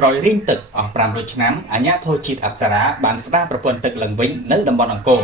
ក្រោយរៀងទឹកអស់500ឆ្នាំអាញាធរជាតិអប្សរាបានស្ដារប្រព័ន្ធទឹកឡើងវិញនៅតំបន់អង្គរ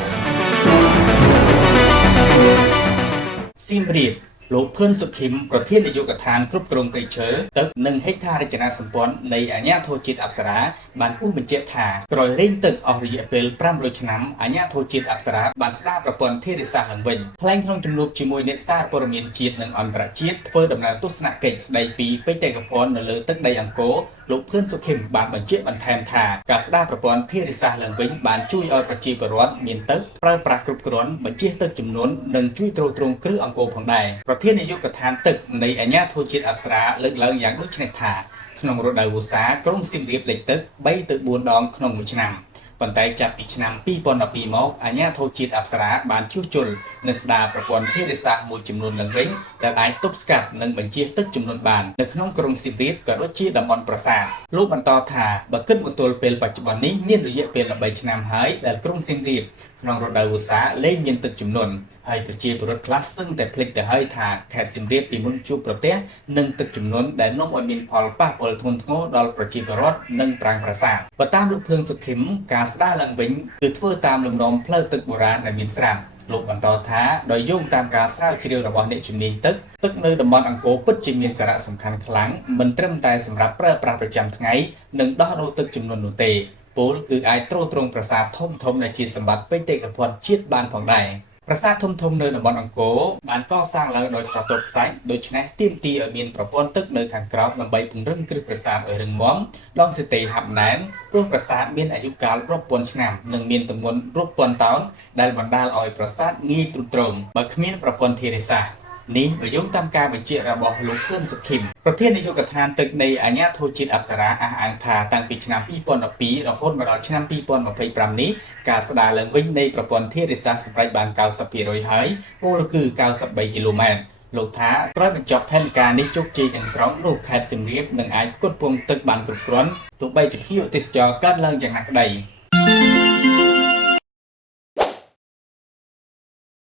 សៀមរាបលោកភឿនសុខីមប្រធាននាយកដ្ឋានគ្រប់គ្រងព្រៃឈើទឹកនិងហេដ្ឋារចនាសម្ព័ន្ធនៃអាជ្ញាធរជាតិអប្សរាបានអ៊ូបញ្ជាក់ថាក្រោយរែងទឹកអស់រយៈពេល500ឆ្នាំអាជ្ញាធរជាតិអប្សរាបានស្ដារប្រព័ន្ធធារាសាស្ត្រឡើងវិញថ្លែងក្នុងជំនួបជាមួយអ្នកសារព័ត៌មានជាតិនិងអន្តរជាតិធ្វើដំណើរទស្សនកិច្ចស្ដីពីបេតិកភណ្ឌនៅលើទឹកដីអង្គរលោកភឿនសុខីមបានបញ្ជាក់បន្ថែមថាការស្ដារប្រព័ន្ធធារាសាស្ត្រឡើងវិញបានជួយឲ្យប្រជាពលរដ្ឋមានទឹកប្រើប្រាស់គ្រប់គ្រាន់បញ្ជៀសទឹកចំនួននិងជួយទ្រទ្រង់គ្រឹះអង្គរផងដែរប្រធាននាយកដ្ឋានទឹកនៃអាជ្ញាធរជាតិអប្សរាលើកឡើងយ៉ាងដូចនេះថាក្នុងរដូវវស្សាក្រុងសៀមរាបលិចទឹក3ទៅ4ដងក្នុងមួយឆ្នាំប៉ុន្តែចាប់ពីឆ្នាំ2012មកអាជ្ញាធរជាតិអប្សរាបានជួសជុលនិងស្ដារប្រព័ន្ធធារាសាស្ត្រមួយចំនួនឡើងវិញដែលអាចទប់ស្កាត់និងបញ្ជៀសទឹកចំនួនបាននៅក្នុងក្រុងសៀមរាបក៏ដូចជាតំបន់ប្រាសាទលោកបន្តថាបើគិតមកទល់ពេលបច្ចុប្បន្ននេះមានរយៈពេល13ឆ្នាំហើយដែលក្រុងសៀមរាបក្នុងរដូវវស្សាលែងមានទឹកជំនន់ហើយប្រជាពលរដ្ឋខ្លះសឹងតែភ្លេចទៅហើយថាខេត្តសៀមរាបពីមុនជួបប្រទះនឹងទឹកជំនន់ដែលនាំឲ្យមានផលប៉ះពាល់ធ្ងន់ធ្ងរដល់ប្រជាពលរដ្ឋនិងប្រាង្គប្រាសាទបើតាមលោកភឿនសុខីមការស្ដារឡើងវិញគឺធ្វើតាមលំនាំផ្លូវទឹកបុរាណដែលមានស្រាប់លោកបន្តថាដោយយោងតាមការស្រាវជ្រាវរបស់អ្នកជំនាញទឹកនៅតំបន់អង្គរពិតជាមានសារៈសំខាន់ខ្លាំងមិនត្រឹមតែសម្រាប់ប្រើប្រាស់ប្រចាំថ្ងៃនិងដោះដូរទឹកជំនន់នោះទេពលគឺអាចទ្រទ្រង់ប្រាសាទធំៗដែលជាសម្បត្តិបេតិកភណ្ឌជាតិបានផងដែរប្រាសាទធំៗនៅតំបន់អង្គរបានកសាងឡើងដោយស្រទាប់ខ្សាច់ដូច្នេះទាមទារឲ្យមានប្រព័ន្ធទឹកនៅខាងក្រោមដើម្បីពង្រឹងគ្រឹះប្រាសាទឲ្យរឹងមាំដងសីតេហាប់ណែនព្រោះប្រាសាទមានអាយុកាលរាប់ពាន់ឆ្នាំនិងមានទម្ងន់រាប់ពាន់តោនដែលបណ្ដាលឲ្យប្រាសាទងាយទ្រុឌទ្រោមបើគ្មានប្រព័ន្ធធារាសាស្ត្រនេះបើយោងតាមការបញ្ជាក់របស់លោកភឿនសុខីមប្រធាននាយកដ្ឋានទឹកនៃអាជ្ញាធរជាតិអប្សរាអះអាងថាតាំងពីឆ្នាំ2012រហូតមកដល់ឆ្នាំ2025នេះការស្ដារឡើងវិញនៃប្រព័ន្ធធារាសាស្ត្រសម្រេចបាន90%ហើយពលគឺ93គីឡូម៉ែត្រលោកថាក្រោយបញ្ចប់ផែនការនេះជោគជ័យទាំងស្រុងនោះខេត្តសៀមរាបនឹងអាចផ្គត់ផ្គង់ទឹកបានគ្រប់គ្រាន់ទោះបីជាភ្ញៀវទេសចរកើតឡើងយ៉ាងណាក្តី